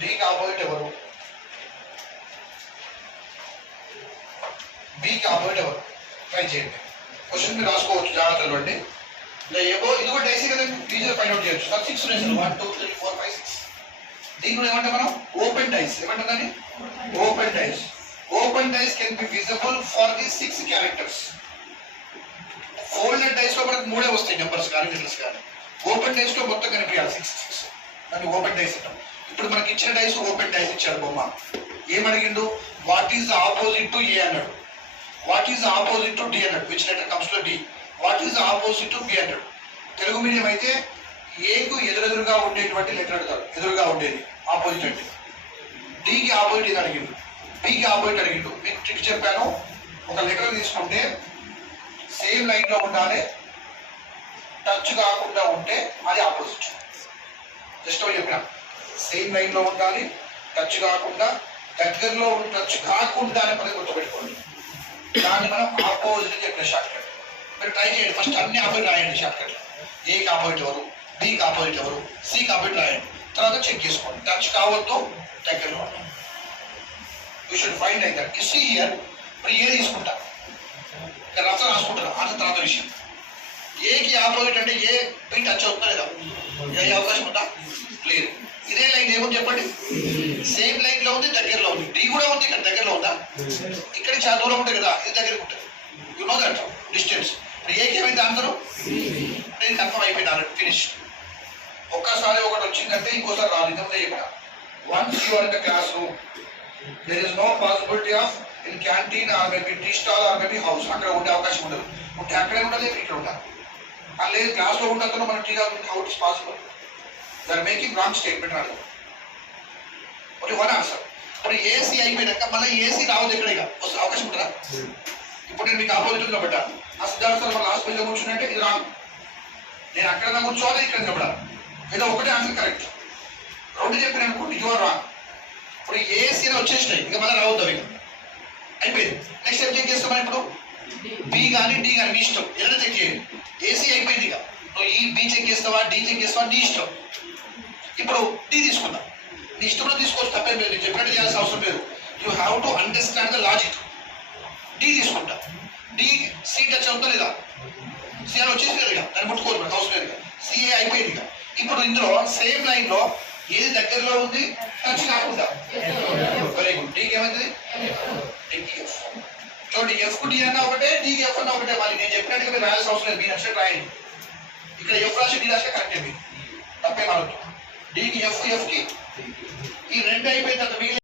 డీకి opposite ఎవరు? బీకి opposite ఎవరు? ట్రై చేయండి. క్వశ్చన్ మీరు రాసుకోవచ్చు, జాగ్రత్త చూడండి. ఏవో ఇది కూడా డైసీ కదండి, ఈజీగా ఫైండ్ అవుట్ చేయొచ్చు. సార్ 6 ఉన్నాయి సార్, 1 2 3 4 5 6. దీంట్లో ఏమంటాం మనం? Open dice. ఏమంటుందని? Open dice. Open dice can be visible for the 6 characters. Folded dice లో మనకు 3 వస్తాయి, నెంబర్స్ కానీ లెటర్స్ కానీ. ఓపెన్ డైస్ లో మొత్తం కనిపించాలి 6. దాన్ని ఓపెన్ డైస్ అంటాం. ఇప్పుడు మనకి ఇచ్చిన డైస్ ఓపెన్ డైస్ ఇచ్చాడు బొమ్మ. ఏమడిగిండు? What is the opposite to A అన్నాడు. What is the opposite to D అన్నాడు. Which letter comes to D? What is the opposite to B అన్నాడు. తెలుగు మీడియం అయితే ఏకు ఎదురెదురుగా ఉండేటువంటి లెటర్ అడుగుతారు. ఎదురుగా ఉండేది ఆపోజిట్ అంటే. డికి ఆపోజిట్ ఇది అడిగిండు, బికి ఆపోజిట్ అడిగిండు. మీకు ట్రిక్ చెప్పాను. ఒక లెటర్ తీసుకుంటే సేమ్ లైన్ లో ఉండాలి, టచ్ కాకుండా ఉంటే అది ఆపోజిట్. జస్ట్ చెప్పిన సేమ్ లైన్ లో ఉండాలి, టచ్ కాకుండా, దగ్గరలో టచ్ కాకుండా అనే పని గుర్తుపెట్టుకోండి. దాన్ని మనం ఆపోజిట్ చెప్పిన షార్ట్ కట్. మీరు ట్రై చేయండి. ఫస్ట్ అన్ని ఆపోజిట్ రాయండి షార్ట్ కట్. ఏకి ఆపోజిట్ ఎవరు, బికి ఆపోజిట్ ఎవరు, సికి ఆపోజిట్ రాయండి. తర్వాత చెక్ చేసుకోండి. టచ్ కావద్దు, దగ్గరలో ఉండాలి. You should find like that. See here. ఇప్పుడు ఏ తీసుకుంటా, రఫ్గా రాసుకుంటారు. అది తర్వాత విషయం. ఏకి ఆపోజిట్ అంటే ఏ బి టచ్ అవుతుందా లేదా? ఏ అవకాశం ఉందా? లేదు. ఇదే లైన్ ఏముంది చెప్పండి? సేమ్ లైన్ లో ఉంది, దగ్గరలో ఉంది. డి కూడా ఉంది, ఇక్కడ దగ్గరలో ఉందా? ఇక్కడ చాలా దూరం ఉంటుంది కదా, ఇది దగ్గరకు ఉంటుంది. You know that distance. ఇప్పుడు ఏకి ఏమైంది అందరూ? నేను కన్ఫర్మ్ అయిపోయినారు, ఫినిష్. ఒక్కసారి ఒకటి వచ్చిందంటే ఇంకోసారి రాదు. ఇదే చెప్పిన. Once you are in the class room, there is no possibility of in canteen or maybe tea stall or maybe house. అక్కడ ఉండే అవకాశం ఉండదు. ఉంటే అక్కడే ఉండదు, ఇక్కడ ఉండాలి. లేదు క్లాస్ లో ఉండదు, మనం టీ తాగుతుంది. How it is possible? They are making wrong statement. రాదు. Only one answer. ఇప్పుడు ఏసీ అయిపోయినాక మళ్ళీ ఏసీ రావద్దు. ఎక్కడ ఇక వస్తే అవకాశం ఉంటుందా? ఇప్పుడు నేను మీకు ఆపోజిట్ లో పెట్టాను. ఆ సిద్ధార్థ సార్ మన లాస్ట్ పేజ్లో కూర్చుంటే ఇది రాంగ్. నేను అక్కడ కూర్చోవాలి, ఇక్కడ నిలబడాలి. ఏదో ఒకటే ఆన్సర్ కరెక్ట్. రెండు చెప్పిన అనుకోండి, యు ఆర్ రాంగ్. ఇప్పుడు ఏసీ వచ్చేసినాయి, ఇంకా మళ్ళీ రావద్దు. అవి అయిపోయింది. నెక్స్ట్ ఏం చెక్ చేస్తాం ఇప్పుడు? బి కానీ డి కానీ మీ ఇష్టం, ఏదైనా చెక్ చేయండి. ఏసీ అయిపోయింది. ఇక నువ్వు ఈ బి చెక్ చేస్తావా, డి చెక్ చేస్తావా, నీ ఇష్టం. ఇప్పుడు డి తీసుకుందాం. నీ ఇష్టంలో తీసుకోవచ్చు, తప్పేం లేదు. నేను చెప్పినట్టు చేయాల్సిన అవసరం లేదు. You have to understand the logic. D తీసుకుంటా. డి సి టచ్ అవుతా లేదా? సి అని వచ్చేసి లేదు, ఇక దాన్ని ముట్టుకోరు, మనకు అవసరం లేదు. సిఏ అయిపోయింది. ఇక ఇప్పుడు ఇందులో సేమ్ లైన్ లో ఏది దగ్గరలో ఉంది, టచ్ కాకుండా. Very good. డీకి ఏమైంది? డీకి ఎఫ్. చూడండి, ఎఫ్ కు డి అన్న ఒకటే, డీకి ఎఫ్ అన్న ఒకటే. మళ్ళీ నేను చెప్పినట్టుగా మీరు రాయాల్సిన అవసరం లేదు. మీ నచ్చినట్టు రాయండి. ఇక్కడ ఎఫ్ రాసి డి రాస్తే కరెక్ట్ అయిపోయింది, తప్పే మారదు. డీకి ఎఫ్, ఎఫ్ కి ఈ రెండు అయిపోయిన తర్వాత మిగిలిన